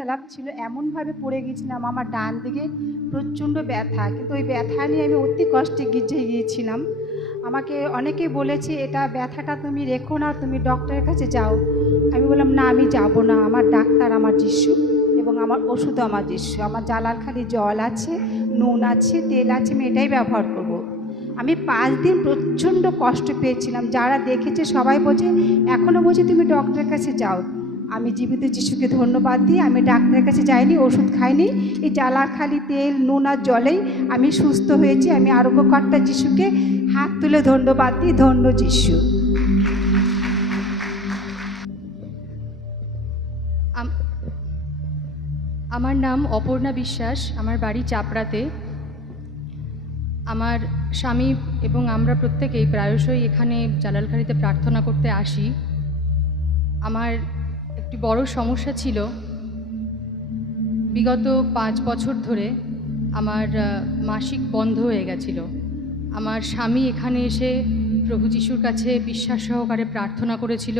স্যালাপ ছিল, এমনভাবে পড়ে গেছিলাম, আমার ডান দিকে প্রচণ্ড ব্যথা, কিন্তু ওই ব্যথা নিয়ে আমি অতি কষ্টে গিজে গিয়েছিলাম। আমাকে অনেকে বলেছে, এটা ব্যথাটা তুমি রেখো না, তুমি ডক্টরের কাছে যাও। আমি বললাম না, আমি যাব না, আমার ডাক্তার আমার যিশু এবং আমার ওষুধও আমার যিশু। আমার জালালখালি জল আছে, নুন আছে, তেল আছে, আমি এটাই ব্যবহার করব। আমি 5 দিন প্রচণ্ড কষ্ট পেয়েছিলাম। যারা দেখেছে সবাই বলছে, এখনও বলছে তুমি ডক্টরের কাছে যাও। আমি জীবিত যিশুকে ধন্যবাদ দিই, আমি ডাক্তারের কাছে যাইনি, ওষুধ খাইনি, এই জালাখালি তেল নুন আর জলেই আমি সুস্থ হয়েছি। আমি আরোগ্যকর্তা যিশুকে হাত তুলে ধন্যবাদ দিই, ধন্য যিশু। আমার নাম অপর্ণা বিশ্বাস, আমার বাড়ি চাপড়াতে। আমার স্বামী এবং আমরা প্রত্যেকেই প্রায়শই এখানে জালালখালিতে প্রার্থনা করতে আসি। আমার একটি বড় সমস্যা ছিল, বিগত 5 বছর ধরে আমার মাসিক বন্ধ হয়ে গেছিল। আমার স্বামী এখানে এসে প্রভু যিশুর কাছে বিশ্বাস সহকারে প্রার্থনা করেছিল,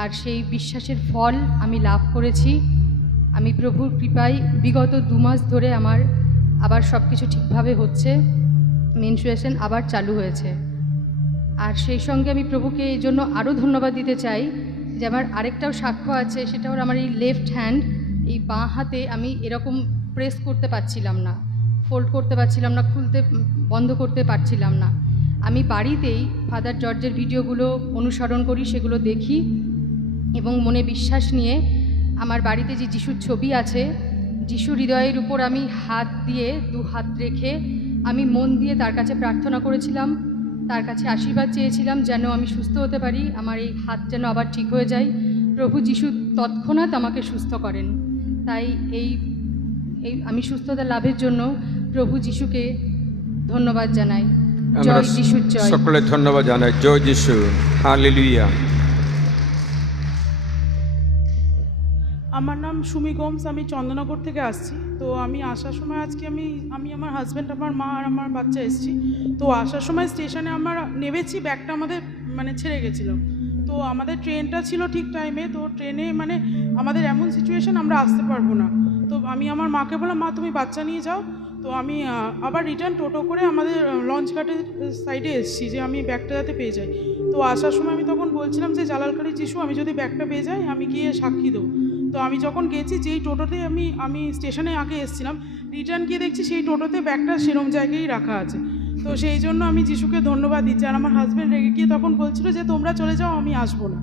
আর সেই বিশ্বাসের ফল আমি লাভ করেছি। আমি প্রভুর কৃপায় বিগত 2 মাস ধরে আমার আবার সব কিছু ঠিকভাবে হচ্ছে, মেনস্ট্রুয়েশন আবার চালু হয়েছে। আর সেই সঙ্গে আমি প্রভুকে এই জন্য আরও ধন্যবাদ দিতে চাই যে আমার আরেকটাও সাক্ষ্য আছে, সেটা হলো আমার এই লেফট হ্যান্ড, এই বাঁ হাতে আমি এরকম প্রেস করতে পারছিলাম না, ফোল্ড করতে পারছিলাম না, খুলতে বন্ধ করতে পারছিলাম না। আমি বাড়িতেই ফাদার জর্জের ভিডিওগুলো অনুসরণ করি, সেগুলো দেখি এবং মনে বিশ্বাস নিয়ে আমার বাড়িতে যে যিশুর ছবি আছে, যিশু হৃদয়ের উপর আমি হাত দিয়ে 2 হাত রেখে আমি মন দিয়ে তার কাছে প্রার্থনা করেছিলাম, তার কাছে আশীর্বাদ চেয়েছিলাম যেন আমি সুস্থ হতে পারি, আমার এই হাত যেন আবার ঠিক হয়ে যায়। প্রভু যিশু তৎক্ষণাৎ আমাকে সুস্থ করেন। তাই এই আমি সুস্থতা লাভের জন্য প্রভু যিশুকে ধন্যবাদ জানাই। জয় যিশুর জয়। সকলে ধন্যবাদ জানাই। জয় যিশু, হালেলুয়া। আমার নাম সুমি গোমস, আমি চন্দননগর থেকে আসছি। তো আমি আসার সময় আজকে আমি আমার হাজব্যান্ড, আমার মা আর আমার বাচ্চা এসেছি। তো আসার সময় স্টেশনে আমরা নেমেছি, ব্যাগটা আমাদের ছেড়ে গেছিলো। তো আমাদের ট্রেনটা ছিল ঠিক টাইমে, তো ট্রেনে আমাদের এমন সিচুয়েশান, আমরা আসতে পারবো না। তো আমি আমার মাকে বললাম, মা তুমি বাচ্চা নিয়ে যাও। তো আমি আবার রিটার্ন টোটো করে আমাদের লঞ্চঘাটের সাইডে এসেছি যে আমি ব্যাগটা যাতে পেয়ে যাই। তো আসার সময় আমি তখন বলছিলাম যে জালালখালি যিশু, আমি যদি ব্যাগটা পেয়ে যাই আমি গিয়ে সাক্ষী দেবো। তো আমি যখন গেছি, যেই টোটোতে আমি স্টেশনে আগে এসেছিলাম, রিটার্ন গিয়ে দেখছি সেই টোটোতে ব্যাগটা সেরম জায়গায় রাখা আছে। তো সেই জন্য আমি যিশুকে ধন্যবাদ দিচ্ছি। আর আমার হাজব্যান্ড রেগে গিয়ে তখন বলছিল যে তোমরা চলে যাও, আমি আসবো না,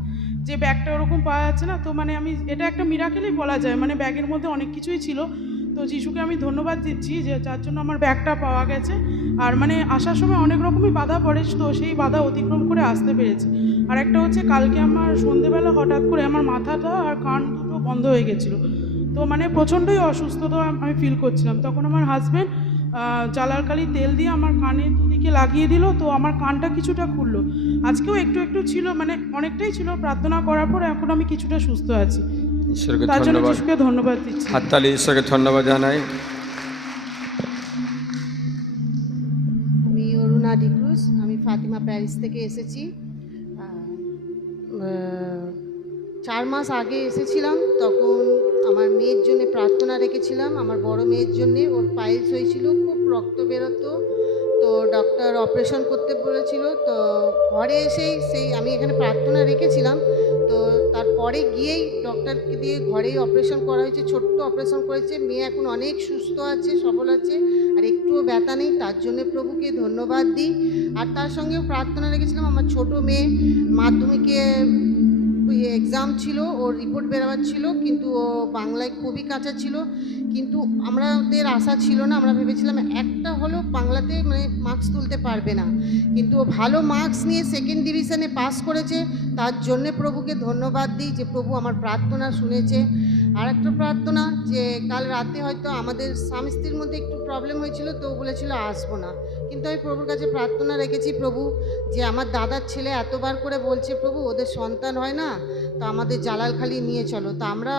যে ব্যাগটা ওরকম পাওয়া যাচ্ছে না। তো আমি এটা একটা মিরাকেলই বলা যায়, ব্যাগের মধ্যে অনেক কিছুই ছিল। তো যিশুকে আমি ধন্যবাদ দিচ্ছি যে যার জন্য আমার ব্যাগটা পাওয়া গেছে। আর আসার সময় অনেক রকমই বাধা পড়ে, তো সেই বাধা অতিক্রম করে আসতে পেরেছি। আর একটা হচ্ছে, কালকে আমার সন্ধেবেলা হঠাৎ করে আমার মাথাটা আর কান দুটো বন্ধ হয়ে গেছিলো। তো প্রচণ্ডই অসুস্থতা আমি ফিল করছিলাম। তখন আমার হাজব্যান্ড জালালখালি তেল দিয়ে আমার কানে দুদিকে লাগিয়ে দিল, তো আমার কানটা কিছুটা খুললো। আজকেও একটু একটু ছিল, অনেকটাই ছিল। প্রার্থনা করার পর এখন আমি কিছুটা সুস্থ আছি। ঈশ্বরকে তার জন্য ধন্যবাদ। যিশুকে ধন্যবাদ দিচ্ছি। হাততালি ঈশ্বরকে ধন্যবাদ জানাই। আমি অরুণা ডিক্রুজ, আমি ফাতিমা প্যারিস থেকে এসেছি। 4 মাস আগে এসেছিলাম, তখন আমার মেয়ের জন্য প্রার্থনা রেখেছিলাম, আমার বড় মেয়ের জন্যে। ওর পাইলস হয়েছিল, খুব রক্ত বেরোতো, তো ডক্টর অপারেশন করতে বলেছিল। তো ঘরে এসেই আমি এখানে প্রার্থনা রেখেছিলাম, তো তারপরে গিয়েই ডক্টরকে দিয়ে ঘরেই অপারেশন করা হয়েছে, ছোট্ট অপারেশন করেছে। মেয়ে এখন অনেক সুস্থ আছে, সবল আছে, আর একটুও ব্যথা নেই। তার জন্য প্রভুকে ধন্যবাদ দিই। আর তার সঙ্গেও প্রার্থনা রেখেছিলাম, আমার ছোট মেয়ে মাধ্যমিকে এক্সাম ছিল, ওর রিপোর্ট বেরোবার ছিল, কিন্তু ও বাংলায় খুবই কাঁচা ছিল। কিন্তু আমাদের আশা ছিল না, আমরা ভেবেছিলাম একটা হলেও বাংলাতে মার্কস তুলতে পারবে না, কিন্তু ও ভালো মার্কস নিয়ে 2nd ডিভিশনে পাস করেছে। তার জন্যে প্রভুকে ধন্যবাদ দিই যে প্রভু আমার প্রার্থনা শুনেছে। আর একটা প্রার্থনা, যে কাল রাতে হয়তো আমাদের স্বামী স্ত্রীর মধ্যে একটু প্রবলেম হয়েছিল, তো বলেছিল আসবো না, কিন্তু আমি প্রভুর কাছে প্রার্থনা রেখেছি, প্রভু যে আমার দাদার ছেলে এতবার করে বলছে প্রভু ওদের সন্তান হয় না, তো আমাদের জালালখালি নিয়ে চলো। তো আমরা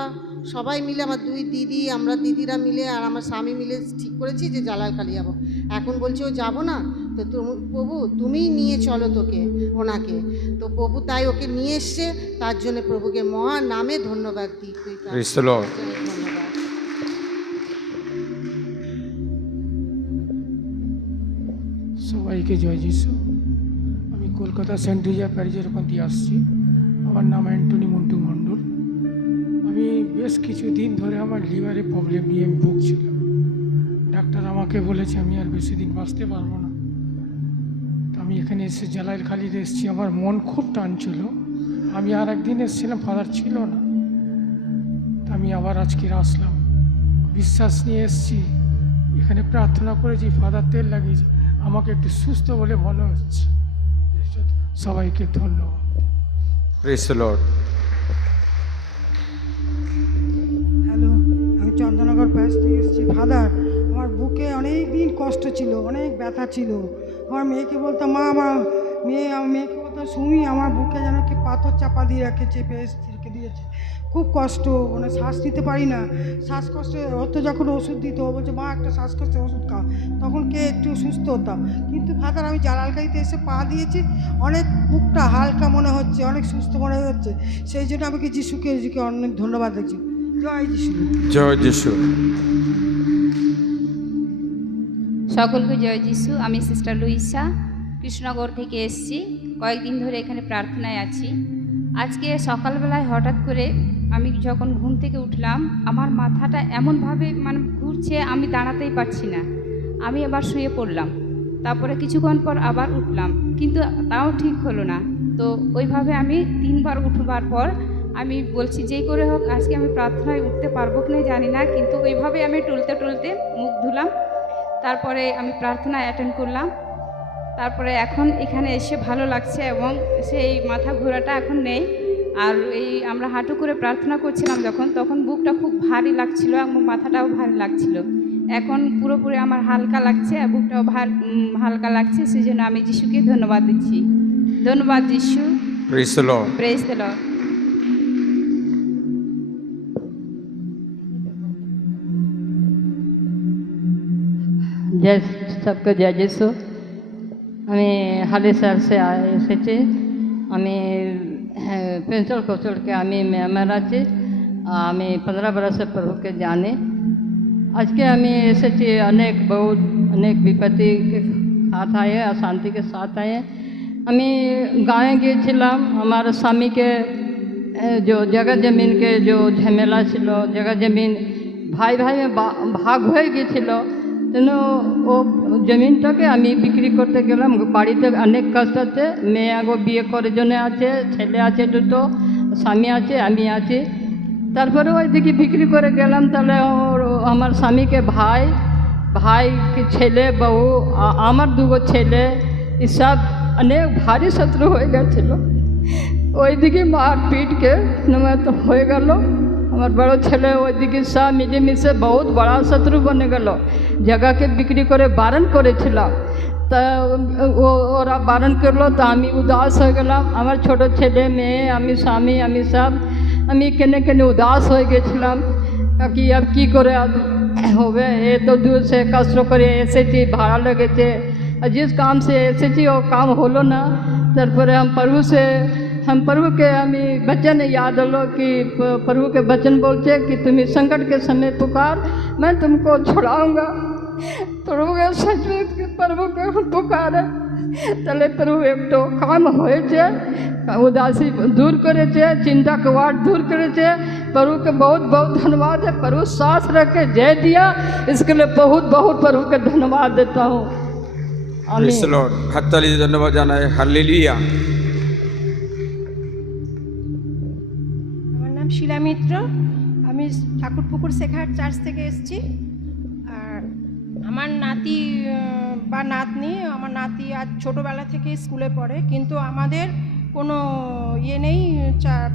সবাই মিলে, আমার 2 দিদি, আমরা দিদিরা মিলে আর আমার স্বামী মিলে ঠিক করেছি যে জালালখালি যাবো। এখন বলছে ও যাবো না, তো প্রভু তুমিই নিয়ে চলো ওনাকে। তো প্রভু তাই ওকে নিয়ে এসছে, তার জন্য প্রভুকে মহান নামে ধন্যবাদ দিই। Praise the lord. ধন্যবাদ। সবাইকে জয় যিশু। আমি কলকাতা সেন্ট রিজার্ভ প্যারিজের ওখান দিয়ে আসছি। আমার নাম অ্যান্টনি মন্টু মণ্ডল। আমি বেশ কিছুদিন ধরে আমার লিভারে প্রবলেম নিয়ে আমি ভুগছিলাম। ডাক্তার আমাকে বলেছে আমি আর বেশি দিন বাঁচতে পারবো না। তো আমি এখানে এসে জালাইলখালিতে এসেছি। আমার মন খুব টানছিল। আমি আর একদিন এসেছিলাম, ফাদার ছিল না। তো আমি আবার আজকে আসলাম, বিশ্বাস নিয়ে এসেছি, এখানে প্রার্থনা করেছি, ফাদার তেল লাগিয়েছি, আমাকে একটু সুস্থ বলে মনে হচ্ছে। সবাইকে ধন্যবাদ। Praise the Lord. হ্যালো, আমি চন্দননগর প্যাস থেকে এসেছি। ফাদার, আমার বুকে অনেক দিন কষ্ট ছিল, অনেক ব্যথা ছিল। আমার মেয়েকে বলতাম, মা আমার মেয়েকে বলতাম, সুমি আমার বুকে যেন কি পাথর চাপা দিয়ে রেখেছে, পেস রেখে দিয়েছে। খুব কষ্ট, মানে শ্বাস নিতে পারি না। শ্বাসকষ্ট হতো যখন ওষুধ দিত, ও বলছে মা একটা শ্বাসকষ্টের ওষুধ খাও, তখন কে একটু সুস্থ হতাম। কিন্তু ফাদার, আমি জালালখালিতে এসে পা দিয়েছি, অনেক বুকটা হালকা মনে হচ্ছে, অনেক সুস্থ মনে হচ্ছে। সেই জন্য আমাকে যিশুকে অনেক ধন্যবাদ দিচ্ছি। জয় যিশু। জয় যিশু। সকলকে জয় যিশু। আমি সিস্টার লুইসা কৃষ্ণনগর থেকে এসেছি। কয়েকদিন ধরে এখানে প্রার্থনায় আছি। আজকে সকালবেলায় হঠাৎ করে আমি যখন ঘুম থেকে উঠলাম, আমার মাথাটা এমনভাবে মানে ঘুরছে, আমি দাঁড়াতেই পারছি না। আমি আবার শুয়ে পড়লাম, তারপরে কিছুক্ষণ পর আবার উঠলাম, কিন্তু তাও ঠিক হলো না। তো ওইভাবে আমি 3 বার উঠবার পর আমি বলছি যেই করে হোক আজকে আমি প্রার্থনায় উঠতে পারবো কি না জানি না, কিন্তু ওইভাবে আমি টলতে টলতে মুখ ধুলাম। তারপরে আমি প্রার্থনা অ্যাটেন্ড করলাম। তারপরে এখন এখানে এসে ভালো লাগছে এবং সেই মাথা ঘোরাটা এখন নেই। আর এই আমরা হাঁটু করে প্রার্থনা করছিলাম যখন, তখন বুকটা খুব ভারী লাগছিল এবং মাথাটাও ভারী লাগছিল। এখন পুরোপুরি আমার হালকা লাগছে, বুকটাও হালকা লাগছে। সেই জন্য আমি যিশুকে ধন্যবাদ দিচ্ছি। ধন্যবাদ Jishu. Praise the lord. Praise the lord. जय सबको जय যিশু। আমি হালিশহর से এসেছি। আমি পেন্সিল কোচলকে আমি মেম্বার আছি। আমি 15 বছর प्रभु के জানি। আজকে আমি এসেছি অনেক বিপত্তি के साथ आए, अशांति के साथ आए। আমি গাঁয়ে গিয়েছিলাম। আমার স্বামীকে जो जगह जमीन के जो झमेला ছিল, जगह जमीन ভাই ভাগ হয়ে গিয়েছিল। তেন ও জমিনটাকে আমি বিক্রি করতে গেলাম। বাড়িতে অনেক কষ্ট আছে, মেয়ে আগো বিয়ে করে জন্য আছে, ছেলে আছে 2টো, স্বামী আছে, আমি আছি। তারপরে ওইদিকে বিক্রি করে গেলাম। তাহলে আমার স্বামীকে ভাই কি ছেলে বউ, আমার 2 ছেলে, এসব অনেক ভারী শত্রু হয়ে গেছিল। ওইদিকে মারপিটকে তো হয়ে গেল। আমার বড় ছেলে ওইদিকে সব মিলেমিশে বহুত বড় শত্রু বনে গেল। জায়গাকে বিক্রি করে বারণ করেছিলাম, তা ওরা বারণ করলো, তো আমি উদাস হয়ে গেলাম। আমার ছোট ছেলে মেয়ে, আমি স্বামী, আমি সব আমি কেনে উদাস হয়ে গেছিলাম কি अब কি করে হবে। এ তো দূর से কষ্ট করে এসেছি, ভাড়া লেগেছে, আর जिस काम से এসেছি ও काम হলো না। তারপরে हम प्रभु के हमें वचन याद हलो कि प्रभु के वचन बोलते कि तुम संकट के समय पुकार, मैं तुमको छुड़ाऊंगा। प्रभु के सच में प्रभु के पुकारे तले प्रभु एक तो काम होएছে, उदासी दूर करेছে, चिंता के वाट दूर करेছে। प्रभु के बहुत बहुत धन्यवाद है। प्रभु साथ रख के जय दिया, इसके लिए बहुत बहुत प्रभु के धन्यवाद देता हूँ। Praise the lord. হাততালি দিয়ে ধন্যবাদ জানাই। হালেলুয়া। আমার নাম শিলা মিত্র। আমি ঠাকুরপুকুর সেখার চার্চ থেকে এসেছি। আর আমার নাতি বা নাতনি, আমার নাতি আজ ছোটোবেলা থেকে স্কুলে পড়ে, কিন্তু আমাদের কোনো ইয়ে নেই,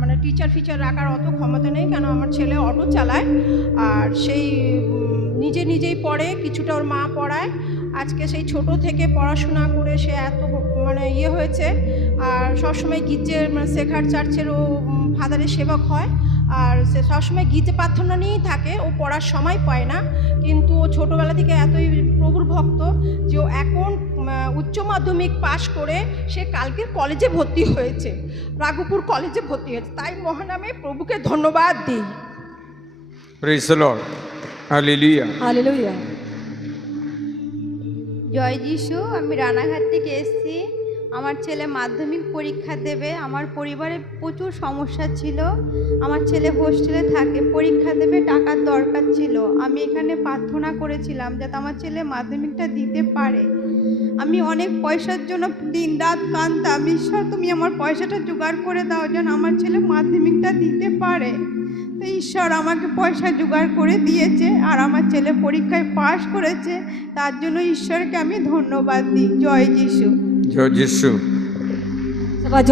মানে টিচার ফিচার রাখার অত ক্ষমতা নেই, কেন আমার ছেলে অটো চালায় আর সেই নিজেই পড়ে, কিছুটা ওর মা পড়ায়। আজকে সেই ছোট থেকে পড়াশোনা করে সে এত মানে ইয়ে হয়েছে। আর সবসময় গির্জের মানে শেখার চার্চেরও ফাদারের সেবক হয়, আর সে সবসময় গীতে প্রার্থনা নিয়েই থাকে। ও পড়ার সময় পায় না, কিন্তু ও ছোটোবেলা থেকে এতই প্রভুর ভক্ত যে ও এখন উচ্চ মাধ্যমিক পাশ করে সে কালকের কলেজে ভর্তি হয়েছে, রাঘুপুর কলেজে ভর্তি হয়েছে। তাই মহানামে প্রভুকে ধন্যবাদ দিই। Praise the lord. Hallelujah. Hallelujah. জয় যিশু, আমি রানাঘাট থেকে এসেছি। আমার ছেলে মাধ্যমিক পরীক্ষা দেবে। আমার পরিবারে প্রচুর সমস্যা ছিল। আমার ছেলে হোস্টেলে থাকে, পরীক্ষা দেবে, টাকার দরকার ছিল। আমি এখানে প্রার্থনা করেছিলাম যাতে আমার ছেলে মাধ্যমিকটা দিতে পারে। আমি অনেক পয়সার জন্য দিন রাত কাঁদতাম, ঈশ্বর তুমি আমার পয়সাটা জোগাড় করে দাও যেন আমার ছেলে মাধ্যমিকটা দিতে পারে। তো ঈশ্বর আমাকে পয়সা জোগাড় করে দিয়েছে আর আমার ছেলে পরীক্ষায় পাশ করেছে। তার জন্য ঈশ্বরকে আমি ধন্যবাদ দিই। জয় যিশু। জয় যিশু। সবাই